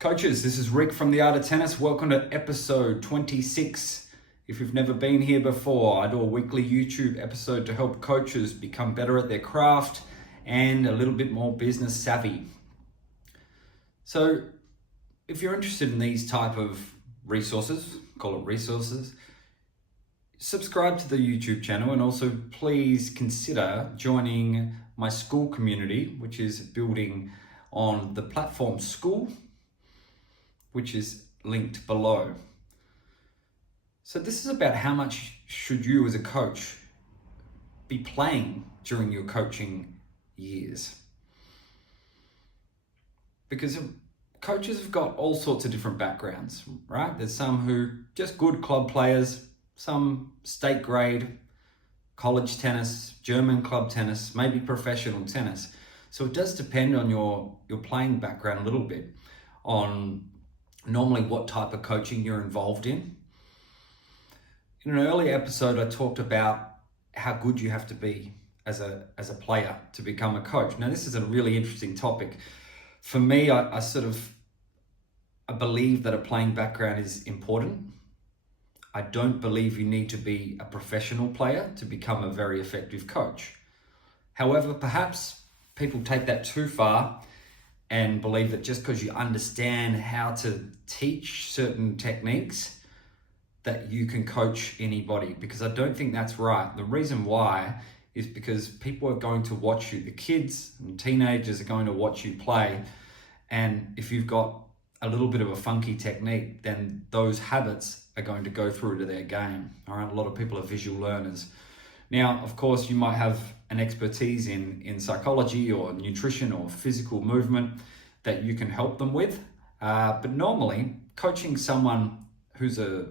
Coaches, this is Rick from The Art of Tennis. Welcome to episode 26. If you've never been here before, I do a weekly YouTube episode to help coaches become better at their craft and a little bit more business savvy. So if you're interested in these type of resources, call it resources, subscribe to the YouTube channel and also please consider joining my Skool community, which is building on the platform Skool, which is linked below. So this is about how much should you as a coach be playing during your coaching years. Because coaches have got all sorts of different backgrounds, right? There's some who just good club players, some state grade, college tennis, German club tennis, maybe professional tennis. So it does depend on your playing background a little bit, on normally what type of coaching you're involved in. In an earlier episode, I talked about how good you have to be as a player to become a coach. Now, this is a really interesting topic. For me, I believe that a playing background is important. I don't believe you need to be a professional player to become a very effective coach. However, perhaps people take that too far and believe that just because you understand how to teach certain techniques, that you can coach anybody, because I don't think that's right. The reason why is because people are going to watch you. The kids and teenagers are going to watch you play. And if you've got a little bit of a funky technique, then those habits are going to go through to their game. All right, a lot of people are visual learners. Now, of course, you might have an expertise in psychology or nutrition or physical movement that you can help them with. But normally, coaching someone who's a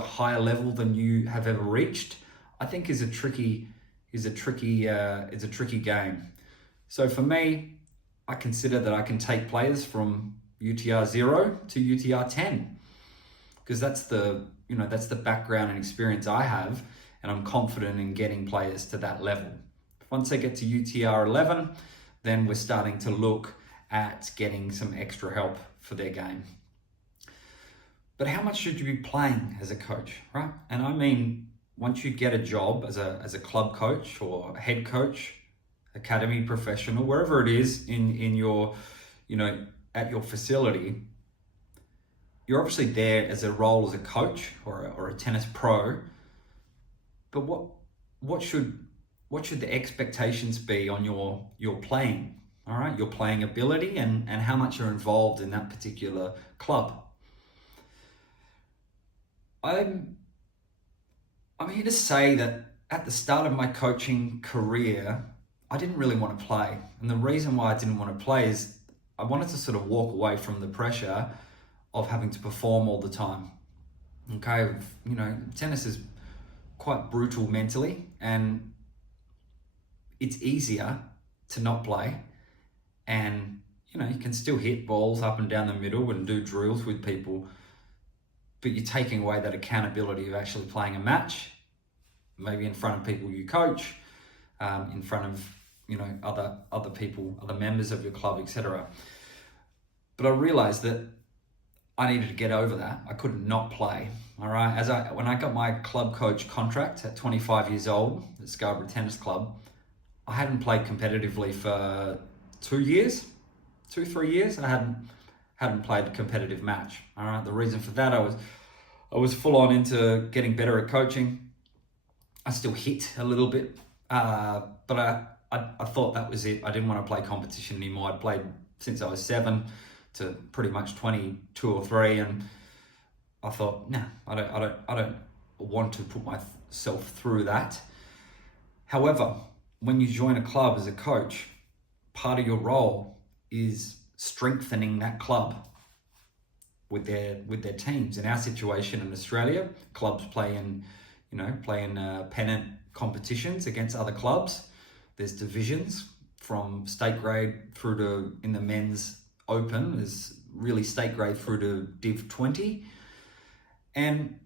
higher level than you have ever reached, I think is a tricky game. So for me, I consider that I can take players from UTR 0 to UTR 10, because that's the background and experience I have, and I'm confident in getting players to that level. Once they get to UTR 11, then we're starting to look at getting some extra help for their game. But how much should you be playing as a coach, right? And I mean, once you get a job as a club coach or head coach, academy professional, wherever it is in your, at your facility, you're obviously there as a role as a coach or a tennis pro. But what should the expectations be on your playing, all right? Your playing ability and how much you're involved in that particular club. I'm here to say that at the start of my coaching career, I didn't really want to play. And the reason why I didn't want to play is I wanted to sort of walk away from the pressure of having to perform all the time. Okay, tennis is quite brutal mentally, and it's easier to not play, and you can still hit balls up and down the middle and do drills with people, but you're taking away that accountability of actually playing a match, maybe in front of people you coach, in front of other people, other members of your club, etc. But I realized that I needed to get over that. I couldn't not play. All right. When I got my club coach contract at 25 years old at Scarborough Tennis Club, I hadn't played competitively for 3 years. I hadn't played a competitive match. All right. The reason for that, I was full on into getting better at coaching. I still hit a little bit, but I thought that was it. I didn't want to play competition anymore. I'd played since I was 7 to pretty much 22 or 3, and I thought, no, I don't want to put myself through that. However, when you join a club as a coach, part of your role is strengthening that club with their teams. In our situation in Australia, clubs play in pennant competitions against other clubs. There's divisions from state grade through to, in the men's open, is really state grade through to Div 20. And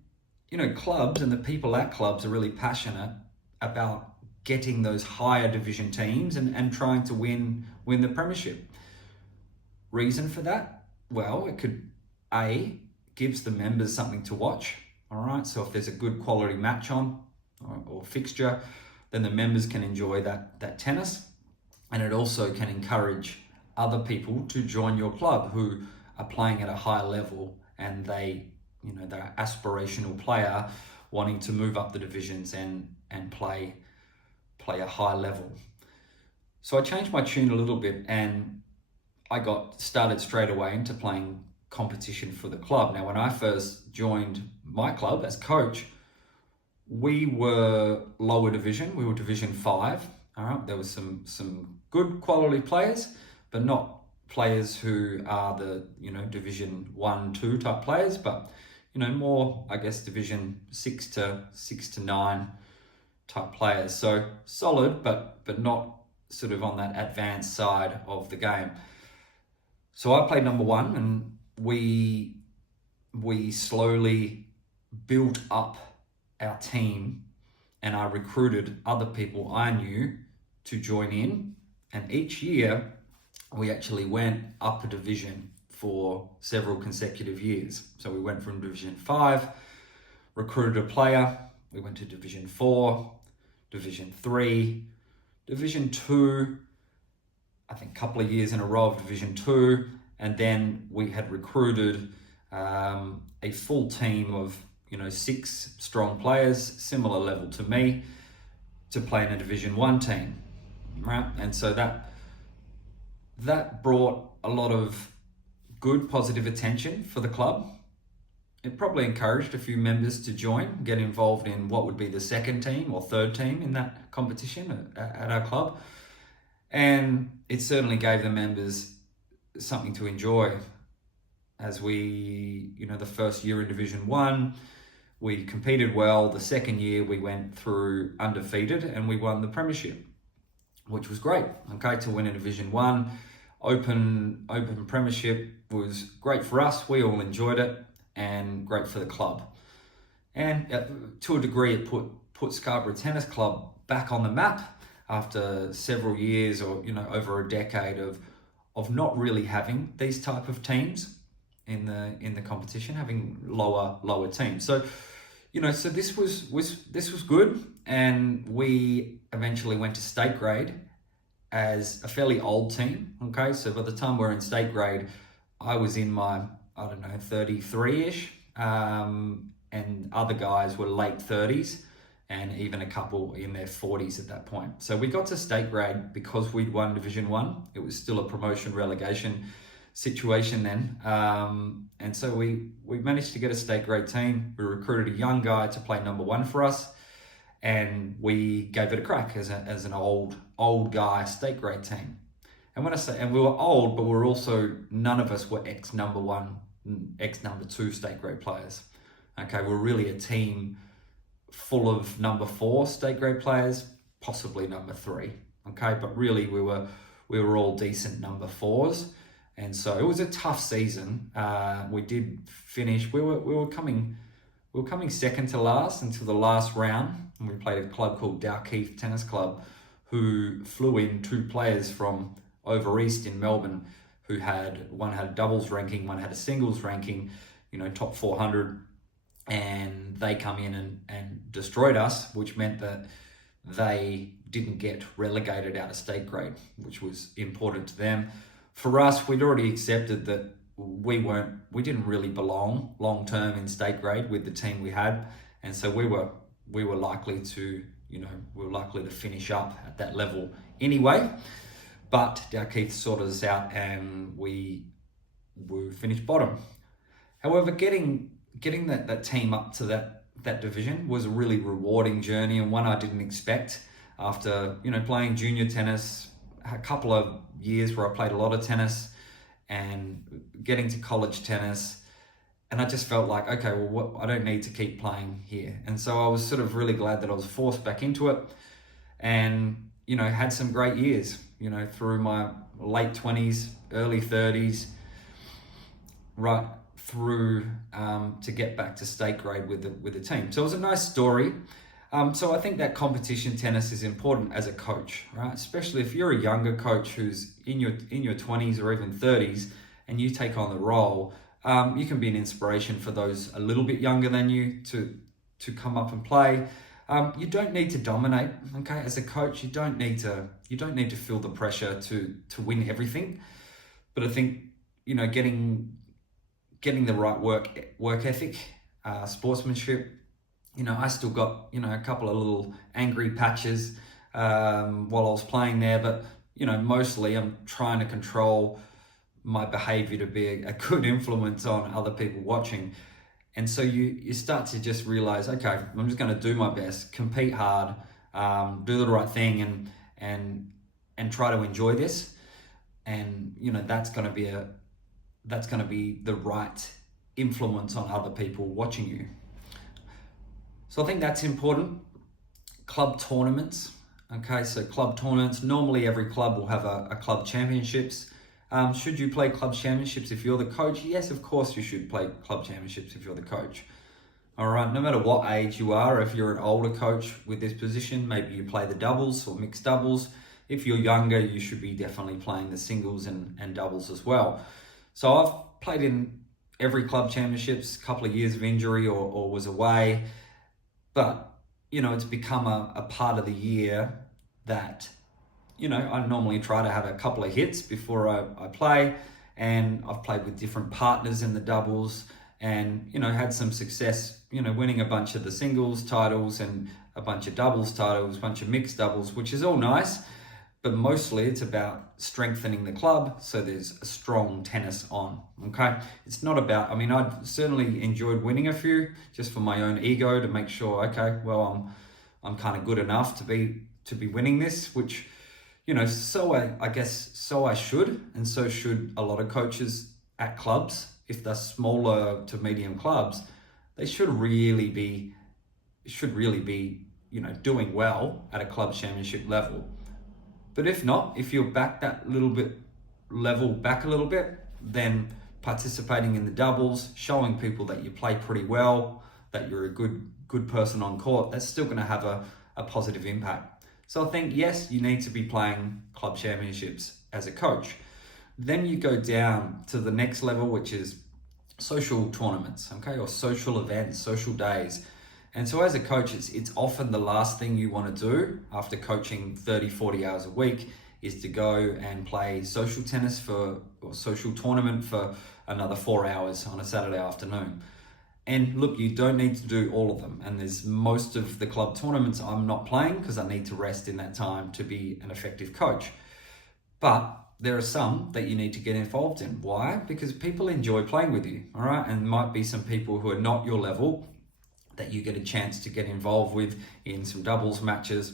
clubs and the people at clubs are really passionate about getting those higher division teams and trying to win the premiership. Reason for that? Well, it could, A, gives the members something to watch. All right, so if there's a good quality match on or fixture, then the members can enjoy that tennis. And it also can encourage other people to join your club who are playing at a high level, and they're an aspirational player wanting to move up the divisions and play a high level. So I changed my tune a little bit, and I got started straight away into playing competition for the club. Now, when I first joined my club as coach, we were lower division. We were Division 5. All right, there was some good quality players, but not players who are the Division 1, 2 type players, but more, I guess, Division 6 to 9 type players. So solid, but not sort of on that advanced side of the game. So I played number 1, and we slowly built up our team, and I recruited other people I knew to join in. And each year we actually went up a division for several consecutive years. So we went from Division 5, recruited a player, we went to Division 4, Division 3, Division 2, I think a couple of years in a row of Division 2, and then we had recruited a full team of 6 strong players, similar level to me, to play in a Division 1 team, right? And so that brought a lot of good, positive attention for the club. It probably encouraged a few members to join, get involved in what would be the second team or third team in that competition at our club. And it certainly gave the members something to enjoy. As we, the first year in Division 1, we competed well. The second year we went through undefeated and we won the premiership, which was great. Okay, to win in Division 1, open premiership was great for us. We all enjoyed it, and great for the club. And to a degree, it put Scarborough Tennis Club back on the map after several years, or over a decade of not really having these type of teams in the competition, having lower teams. So so this was good, and we eventually went to state grade as a fairly old team. Okay, so by the time we're in state grade, I was in my 33ish, and other guys were late 30s, and even a couple in their 40s at that point. So we got to state grade because we'd won Division 1. It was still a promotion relegation situation then, and so we managed to get a state grade team. We recruited a young guy to play number 1 for us, and we gave it a crack as an old guy state grade team. And when I say, and we were old, but we were also, none of us were ex number 1, ex number 2 state grade players. Okay, we're really a team full of number 4 state grade players, possibly number 3. Okay, but really we were all decent number 4s. And so it was a tough season. We did finish. We were coming second to last until the last round, and we played a club called Dalkeith Tennis Club, who flew in 2 players from over east in Melbourne, one had a doubles ranking, one had a singles ranking, top 400, and they come in and destroyed us, which meant that they didn't get relegated out of state grade, which was important to them. For us, we'd already accepted that we didn't really belong long term in state grade with the team we had, and so we were likely to finish up at that level anyway. But Dalkeith sorted us out, and we finished bottom. However, getting that team up to that division was a really rewarding journey, and one I didn't expect. After playing junior tennis, a couple of years where I played a lot of tennis, and getting to college tennis, and I just felt like, okay, well, I don't need to keep playing here. And so I was sort of really glad that I was forced back into it, and had some great years, through my late 20s, early 30s, right through to get back to state grade with the team. So it was a nice story. So I think that competition tennis is important as a coach, right? Especially if you're a younger coach who's in your 20s or even 30s, and you take on the role, you can be an inspiration for those a little bit younger than you to come up and play. You don't need to dominate, okay? As a coach, you don't need to feel the pressure to win everything. But I think, getting the right work ethic, sportsmanship. I still got a couple of little angry patches while I was playing there, but mostly I'm trying to control my behavior to be a good influence on other people watching. And so you start to just realize, okay, I'm just going to do my best, compete hard, do the right thing, and try to enjoy this. And that's going to be the right influence on other people watching you. So I think that's important. Club tournaments. Okay, so club tournaments. Normally every club will have a club championships. Should you play club championships if you're the coach? Yes, of course you should play club championships if you're the coach. All right, no matter what age you are, if you're an older coach with this position, maybe you play the doubles or mixed doubles. If you're younger, you should be definitely playing the singles and doubles as well. So I've played in every club championships, a couple of years of injury or was away. But, it's become a part of the year that, I normally try to have a couple of hits before I play. And I've played with different partners in the doubles and, had some success, winning a bunch of the singles titles and a bunch of doubles titles, a bunch of mixed doubles, which is all nice. But mostly it's about strengthening the club so there's a strong tennis on, okay? It's not about, I've certainly enjoyed winning a few just for my own ego to make sure, okay, well, I'm kind of good enough to be winning this, which, so I guess, so I should, and so should a lot of coaches at clubs. If they're smaller to medium clubs, they should really be, doing well at a club championship level. But if not, if you're back that little bit, level back a little bit, then participating in the doubles, showing people that you play pretty well, that you're a good person on court, that's still going to have a positive impact. So I think, yes, you need to be playing club championships as a coach. Then you go down to the next level, which is social tournaments, okay, or social events, social days. And so as a coach, it's often the last thing you want to do after coaching 30, 40 hours a week is to go and play social tennis or social tournament for another 4 hours on a Saturday afternoon. And look, you don't need to do all of them. And there's most of the club tournaments I'm not playing because I need to rest in that time to be an effective coach. But there are some that you need to get involved in. Why? Because people enjoy playing with you, all right? And might be some people who are not your level that you get a chance to get involved with in some doubles matches,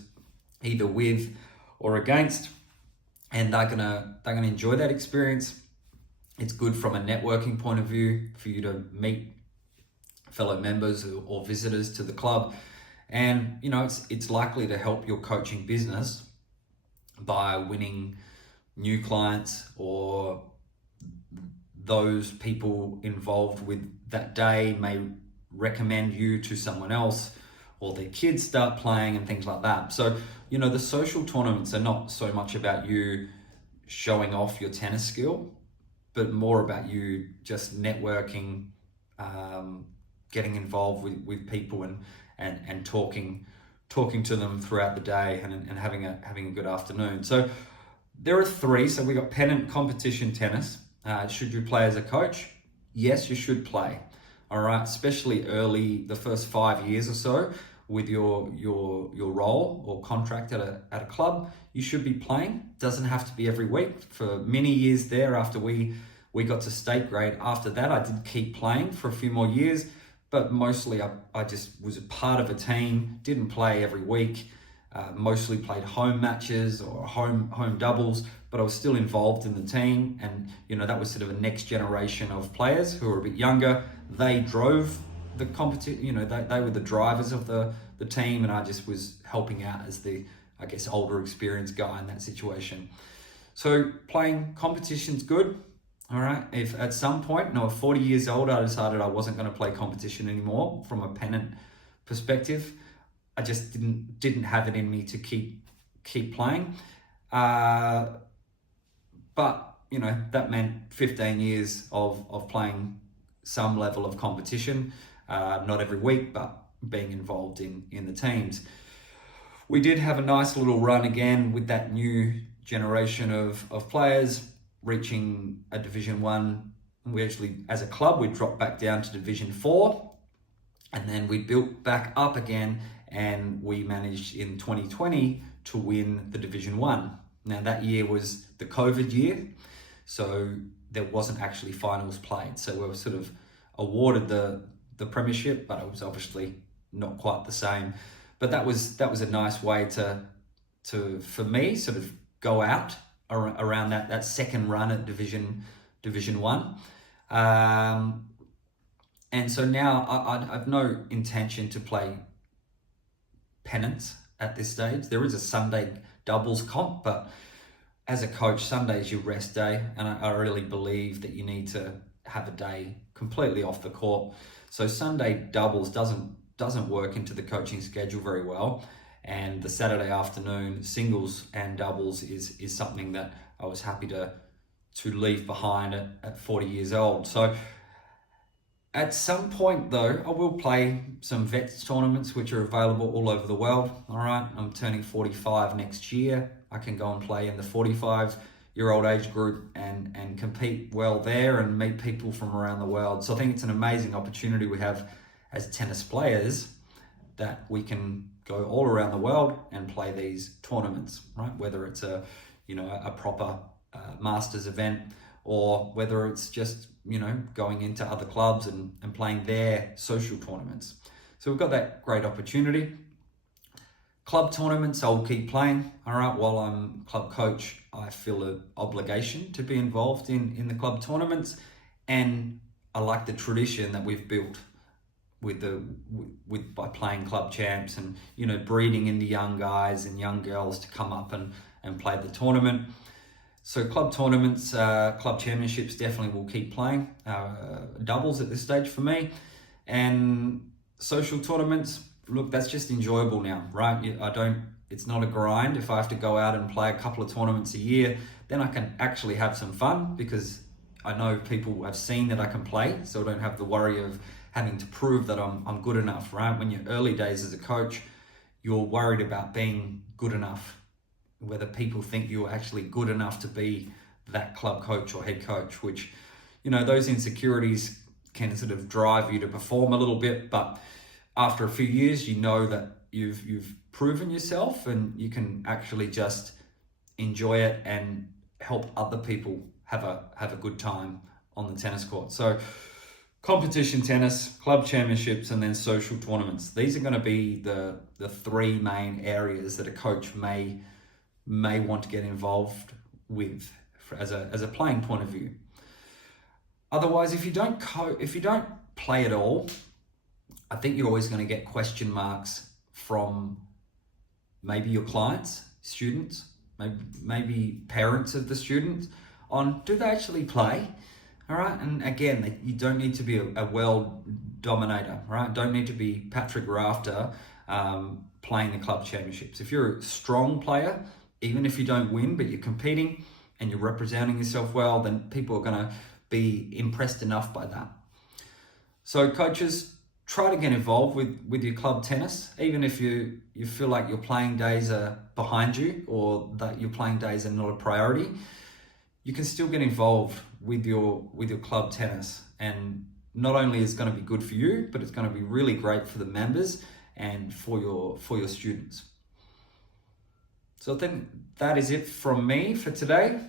either with or against, and they're gonna enjoy that experience. It's good from a networking point of view for you to meet fellow members or visitors to the club, and it's likely to help your coaching business by winning new clients or those people involved with that day may recommend you to someone else, or their kids start playing and things like that. So, the social tournaments are not so much about you showing off your tennis skill, but more about you just networking, getting involved with people and talking to them throughout the day and having a good afternoon. So there are three. So we got pennant competition tennis. Should you play as a coach? Yes, you should play. All right, especially early, the first 5 years or so with your role or contract at a club, you should be playing. Doesn't have to be every week. For many years there, after we got to state grade, after that I did keep playing for a few more years, but mostly I just was a part of a team, didn't play every week, mostly played home matches or home doubles, but I was still involved in the team. And that was sort of a next generation of players who were a bit younger. They drove the competition, they were the drivers of the team, and I just was helping out as the, I guess, older experienced guy in that situation. So playing competition's good. All right, if at some point, at 40 years old, I decided I wasn't going to play competition anymore from a pennant perspective, I just didn't have it in me to keep playing. But you know, that meant 15 years of playing some level of competition, not every week, but being involved in the teams. We did have a nice little run again with that new generation of players reaching a Division 1. We actually, as a club, we dropped back down to Division 4, and then we built back up again, and we managed in 2020 to win the Division 1. Now that year was the COVID year, so there wasn't actually finals played. So we were sort of awarded the premiership, but it was obviously not quite the same. But that was a nice way to for me sort of go out around that second run at Division 1. And so now I've no intention to play pennants at this stage. There is a Sunday doubles comp, but as a coach, Sunday is your rest day, and I really believe that you need to have a day completely off the court. So Sunday doubles doesn't work into the coaching schedule very well, and the Saturday afternoon singles and doubles is something that I was happy to leave behind at 40 years old. So at some point though, I will play some vets tournaments which are available all over the world. All right, I'm turning 45 next year. I can go and play in the 45-year-old age group and compete well there and meet people from around the world. So I think it's an amazing opportunity we have as tennis players, that we can go all around the world and play these tournaments, right? Whether it's a proper Masters event, or whether it's just, going into other clubs and playing their social tournaments. So we've got that great opportunity. Club tournaments, I'll keep playing. All right, while I'm club coach, I feel an obligation to be involved in the club tournaments, and I like the tradition that we've built by playing club champs and breeding into young guys and young girls to come up and play the tournament. So club tournaments, club championships, definitely will keep playing. Doubles at this stage for me, and social tournaments. Look, that's just enjoyable now, right? It's not a grind. If I have to go out and play a couple of tournaments a year, then I can actually have some fun, because I know people have seen that I can play, so I don't have the worry of having to prove that I'm good enough, right? When you're early days as a coach, you're worried about being good enough, whether people think you're actually good enough to be that club coach or head coach, which, those insecurities can sort of drive you to perform a little bit. But after a few years, you know that you've proven yourself, and you can actually just enjoy it and help other people have a good time on the tennis court. So competition tennis, club championships, and then social tournaments. These are going to be the three main areas that a coach may want to get involved with as a playing point of view. Otherwise, if you don't play at all, I think you're always going to get question marks from maybe your clients, students, maybe parents of the students, on do they actually play? All right, and again, you don't need to be a world dominator, right? Don't need to be Patrick Rafter playing the club championships. If you're a strong player, even if you don't win, but you're competing and you're representing yourself well, then people are going to be impressed enough by that. So coaches, try to get involved with your club tennis, even if you feel like your playing days are behind you, or that your playing days are not a priority. You can still get involved with your club tennis, and not only is it going to be good for you, but it's going to be really great for the members and for your students. So I think that is it from me for today,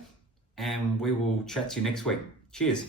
and we will chat to you next week. Cheers.